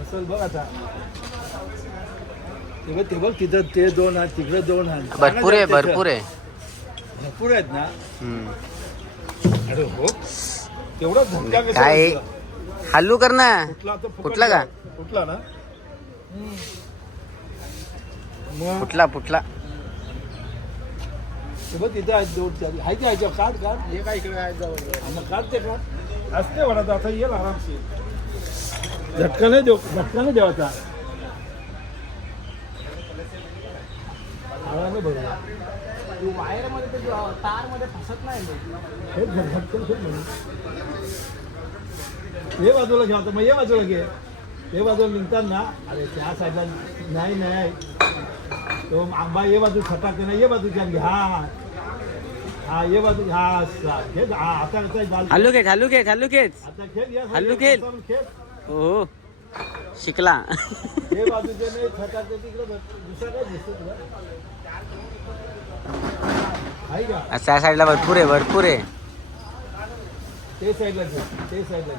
असेल बघ आता. ते बघ ते बघ तिथं ते दोन आहेत तिकडे दोन आहेत. भरपूर आहे भरपूर आहे. भरपूर आहेत ना. अरे हो तेवढा कसा काय? हल्लू कर ना. फुटला का? फुटला ना? मग? फुटला फुटला. ते बघ तिथं आहेत दोन चार. आहे काढ काढ. हे काय इकडे आहे जवळ? मग काढ ते काढ. असते म्हणा आता येईल आरामशीर झटका नाही देऊ झटका नाही देवाचा आरामे बघा वायर मध्ये ते तार मध्ये फसत नाही हे झटकन खूप म्हणून हे बाजूला घ्या मग हे बाजूला घे हे बाजूला निघतात ना अरे त्या साईडला नाही नाही तो आंबा ये बाजू छटाके ना ये बाजू घ्या हल्लू खेळ हल्लू खेळ हल्लू खेळ. हल्लू खेळ. हो, हो. शिकला. त्या साईडला भरपूर आहे भरपूर आहे. ते साईडला ते साईडला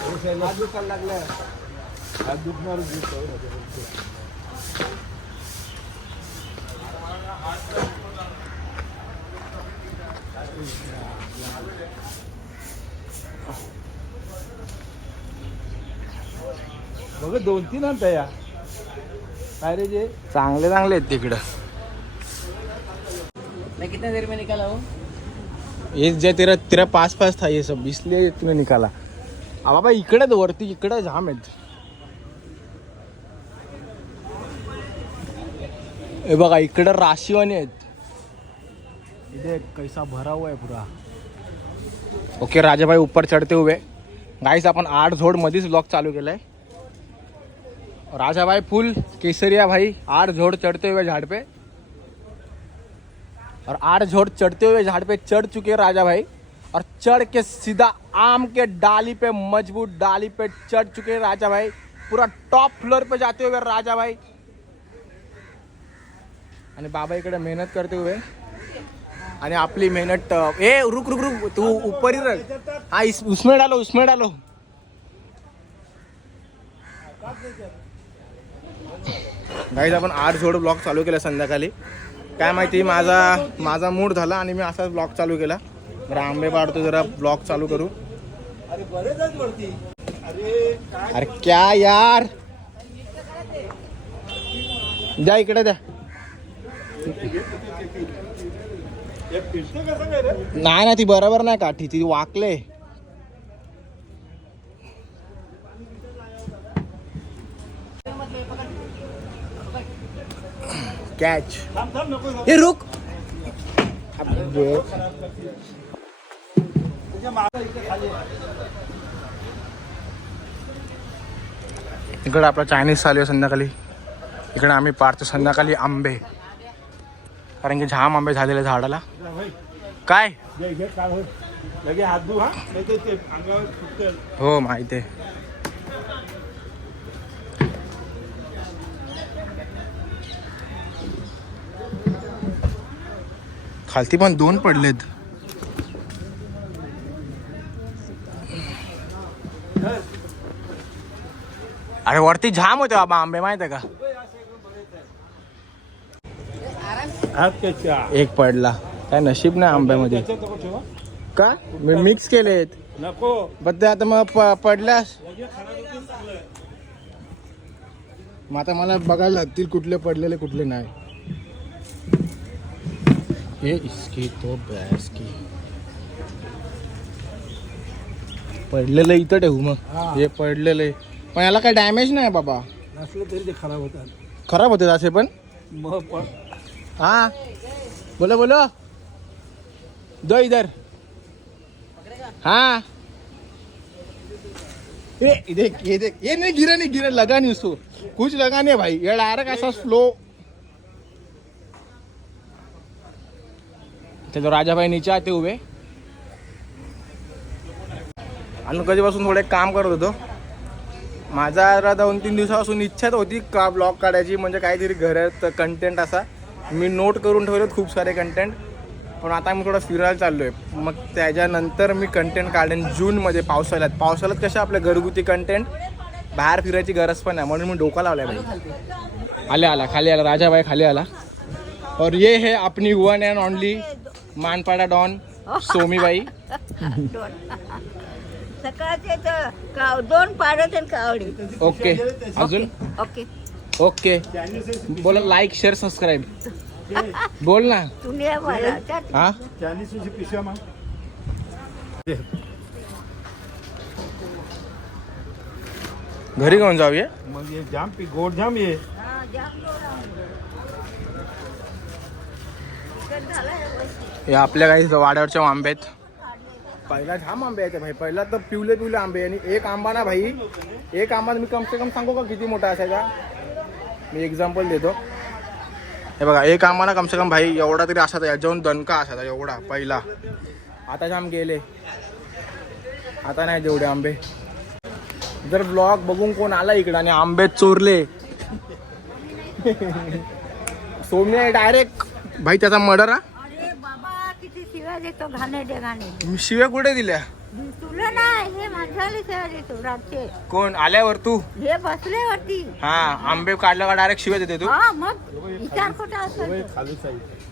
ते साईडला दुखायला लागलं दुखणार बघ दोन तीन आणता या. काय रे जे? चांगले चांगले आहेत तिकडं. मैं कितने देर में निकाला हूँ ये जे तेरा तेरा पास पास था ये सब इसलिए तूने निकाला. आ बाबा इकडेच वरती इकडे जाम आहेत. हे बघा इकडे राशीवाने आहेत. कैसा भरा हुआ है पूरा. ओके राजाभाई ऊपर चढ़ते हुए. गाइस आपण आठ झोड मध्येच ब्लॉग चालू केलाय. राजा भाई फुल केसरिया भाई आठ झोड़ चढ़ते हुए झाड़ पे. और आठ झोड़ चढ़ते हुए झाड़ पे चढ़ चुके हैं राजा भाई और चढ़ के सीधा आम के डाली पे मजबूत डाली पे चढ़ चुके हैं राजा भाई पूरा टॉप फ्लोर पे जाते हुए राजा भाई आणि बाबा इकडे मेहनत करते हुए. आणि आपली मेहनत ए रुक रुक रुक तू उपरी ही रख हा इस, उसमें डालो उसमें डालो गाईज आपण आठ जोड ब्लॉग चालू केला संध्याकाळी. काय माहिती माझा माझा मूड झाला आणि मी असाच ब्लॉग चालू केला. जरा आंबे पाडतो जरा ब्लॉग चालू करू. अरे क्या यार? द्या इकडे द्या. नाही ना ती बरोबर नाही काठी ती वाकले. कॅच हे रुक. इकडे आपला चायनीज चालू आहे संध्याकाळी. इकडे आम्ही पाडतो संध्याकाळी आंबे. कारण की जाम आंबे झालेले झाडाला. काय? हा. माहिती आहे. खालती पण दोन पडलेत. अरे वरती जाम होते बाबा आंबे माहीत आहे का हात त्याच्या एक पडला. काय नशीब नाही आंब्यामध्ये. का? मी मिक्स केलेत. नको. पण ते आता मग पडल्यास. मग आता मला बघायला लागतील कुठले पडलेले कुठले नाही. हे इसकी तो बॅस की पडलेलं इथं ठेवू मग. हा. पडलेलं. पण याला काय डॅमेज नाही बाबा. नसलं तरी ते खराब होतात. खराब होते असे पण? मग पण हा? बोलो बोलो. दो इधर. हाँ? ये देख ये देख ये नहीं गिरा नहीं गिरा लगा नहीं उसको। कुछ लगा नहीं भाई। ये डायरेक्ट ऐसा स्लो ते राजाभाई नीचे आते हुए। आणि कधीपासून थोडे काम करत होतो. माझा दोन तीन दिवसापासून इच्छाच होती का ब्लॉग काढायची म्हणजे काहीतरी घरात कंटेंट असा. मी नोट करून ठेवलेत खूप सारे कंटेंट पण आता मी थोडं फिरायला चाललोय. मग त्याच्यानंतर मी कंटेंट काढेन जूनमध्ये पावसाळ्यात. पावसाळ्यात कशा आपल्या घरगुती कंटेंट बाहेर फिरायची गरज पण नाही म्हणून मी डोका लावलाय भाई आले आला खाली आला राजाबाई खाली आला. और ये है अपनी वन अँड ओनली मानपाडा डॉन सोमीबाई. दोन पाडत आणि कावडी. ओके अजून? ओके. ओके. बोला लाईक शेअर सबस्क्राईब बोल ना. हा? घरी घेऊन जाऊया मग ये जाम पी गोड जाम ये. हा. हे आपल्या काही वाड्यावरच्या आंबे आहेत. पहिला जाम आंबे आहेत भाई. पहिला तर पिवले पिवले आंबे आणि एक आंबा ना भाई. एक आंबा मी कम से कम सांगू का किती मोठा असायचा? मी एक्झाम्पल देतो. हे बघा एक आंबा ना कम से कम भाई एवढा तरी असायचा याच्याहून दणका असायचा एवढा पहिला. आता जाम गेले. आता नाही तेवढे आंबे. जर ब्लॉग बघून कोण आला इकडे आणि आंबे चोरले. सोमने डायरेक्ट भाई त्याचा मर्डर हा? शिव्या कुठे दिल्या? नाही हे माणसाला कोण? आल्यावर तू? हे बसले वरती हा आंबे काढलं का डायरेक्ट शिव्या देते तू? हा मग विचार कुठं असतो खालीच आहे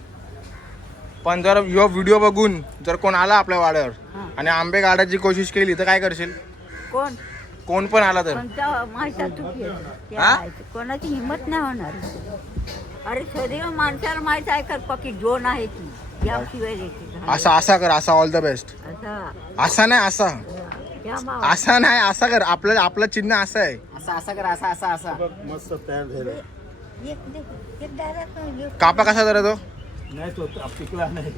पण जर यो व्हिडिओ बघून जर कोण आला आपल्या वाड्यावर. आणि आंबे काढायची कोशिश केली तर काय करशील? कोण? कोण पण आला तर. कोणत्या चुकी आहे? ते हा? आहे. कोणाची हिंमत नाही होणार. अरे सदैव माणसाला माहीत आहे का पक्की जोन आहे ती. या शिवाय देते असा असा कर असा ऑल द बेस्ट असा असा नाही असा असा नाही असा कर. आपलं आपलं चिन्ह असं आहे. असा असा करा असा असा असा बघ मस्त तयार झालं एक दे- एक direct नाही, एक- कापा कसा जरा तो? नाही तो पिकला नाही.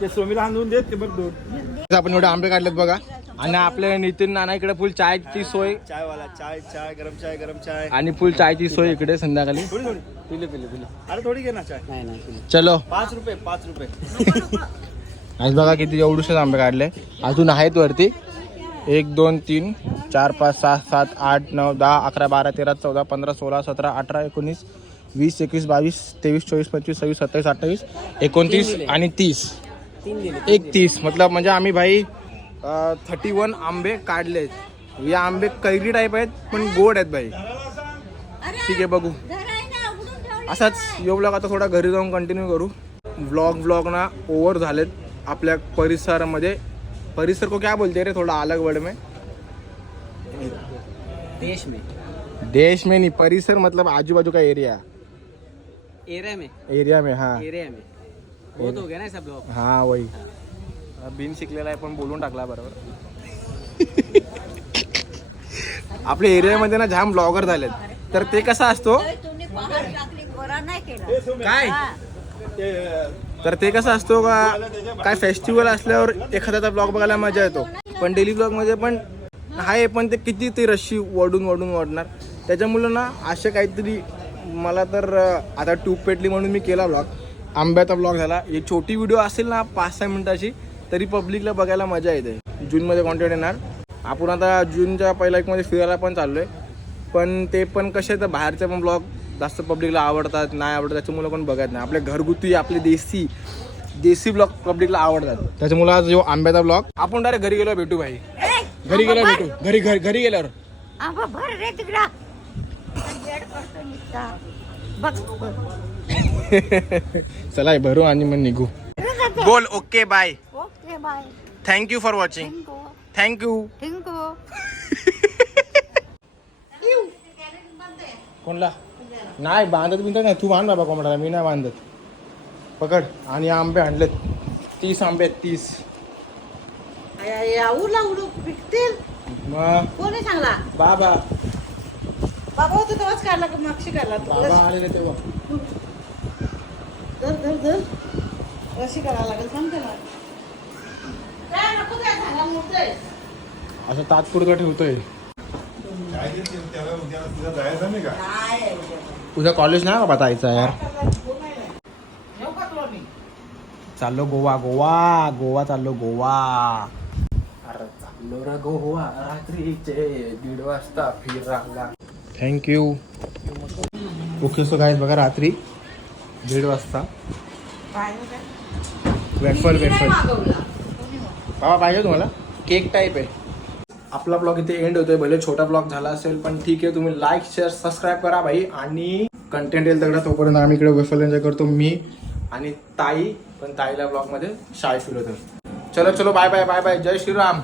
ते सोमीला आणून देत ते बघ दोन. आपण एवढे आंबे काढलेत बघा. आणि आपल्या नितीन नाना इकडे फुल चायची सोय. चाय वाला चाय चाय गरम चाय गरम चाय. आणि फुल चायची सोय इकडे संध्याकाळी. थोडी थोडी. पिले पिले पिले. अरे थोडी घे ना चाय. नाही नाही चलो. पाच रुपये पाच रुपये. आज बघा किती एवढूशेच आंबे काढले. अजून आहेत वरती. एक दोन तीन चार पाच सहा सात आठ नऊ दहा अकरा बारा तेरा चौदा पंधरा सोळा सतरा अठरा एकोणीस वीस एकवीस बावीस तेवीस चोवीस पंचवीस सव्वीस सत्तावीस अठ्ठावीस एकोणतीस आणि तीस. एक तीस. मतलब म्हणजे आम्ही भाई थर्टी वन आंबे काढलेत हे आंबे कैरी टाईप आहेत पण गोड आहेत भाई. ठीक आहे बघू. असाच यो ब्लॉग आता थोडा घरी जाऊन कंटिन्यू करू. ब्लॉग ब्लॉग ना ओव्हर झालेत. आपल्या परिसरामध्ये परिसर को क्या बोलते रे थोड़ा अलग वर्ड में? देश में। देश में नहीं परिसर मतलब आजू बाजू का एरिया एरिया में। एरिया में हाँ। एरिया में। बहुत हो गया ना सब लोग? हा वही। बिन शिकलेला आहे पण बोलून टाकला बरोबर. आपल्या एरियामध्ये ना जाम ब्लॉगर झालेत. तर ते कसा असतो? अरे, तुम्ही पहाड टाकली गोरा नाही केला. काय? हा. ते तर ते कसं असतो का काय फेस्टिवल असल्यावर एखाद्याचा ब्लॉग बघायला मजा येतो. पण डेली ब्लॉगमध्ये पण आहे पण ते किती ते रशी वडून वडून वाढणार. त्याच्यामुळं ना असे काहीतरी मला तर आता ट्यूब पेटली म्हणून मी केला ब्लॉग आंब्याचा ब्लॉग झाला. ही छोटी व्हिडिओ असेल ना पाच सहा मिनिटाची तरी पब्लिकला बघायला मजा येते. जूनमध्ये कॉन्टेंट येणार. आपण आता जूनच्या पहिल्या वीकमध्ये फिरायला पण चाललो आहे पण ते पण कसे तर बाहेरचे पण ब्लॉग जास्त पब्लिकला आवडतात नाही आवडतात त्याच्यामुळे पण बघत नाही. आपले घरगुती आपले देसी देसी ब्लॉग पब्लिकला आवडतात. त्याच्यामुळे आज जो आंब्याचा ब्लॉग आपण डायरेक्ट घरी गेलो भेटू भाई. घरी गेलो. भेटू. घरी घरी घरी गेल्यावर. आंबा भर रे तिकडा. चला भरू आणि मग निघू. बोल okay bye okay bye thank you for watching थिंको thank you थिंको कोणला? नाही बांधत बिंधत नाही. तू बांध बाबा कोंबडाला मी नाही बांधत. पकड. आणि आंबे आणलेत. तीस आंबे आहेत तीस. उडला उडू. पिकतील. मग कोणी सांगला बाबा. बाबा होतो तेव्हाच काढला का मागशी काढला? तू बाबा आलेले तेव्हा. धर धर धर. कशी करायला लागेल. सांग त्याला काय नको काय सांगा मोठं असं तात्पुरतं ठेवतोय. जायचं नाही का? नाही उद्या कॉलेज नाही बाबा जायचं यार. येऊ का तुला मी चाललो गोवा गोवा गोवा चाललो गोवा. अरे चाललो रा गोवा रात्रीचे दीड वाजता फिरायला. थँक्यू ओके सो काय बघा रात्री दीड वाजता. हो वेफर वेफर. बाबा पाहिजे तुम्हाला? केक टाईप आहे. आपला ब्लॉग इथे एंड होतोय. भले छोटा ब्लॉग झाला असेल पण ठीक आहे. तुम्ही लाईक शेअर सबस्क्राईब करा भाई. आणि कंटेंट येईल तगडा तोपर्यंत आम्ही इकडे वेफल एन्जॉय करतो मी आणि ताई. पण ताईला ब्लॉगमध्ये शाळेत फिरवतो चलो चलो बाय बाय बाय बाय जय श्रीराम.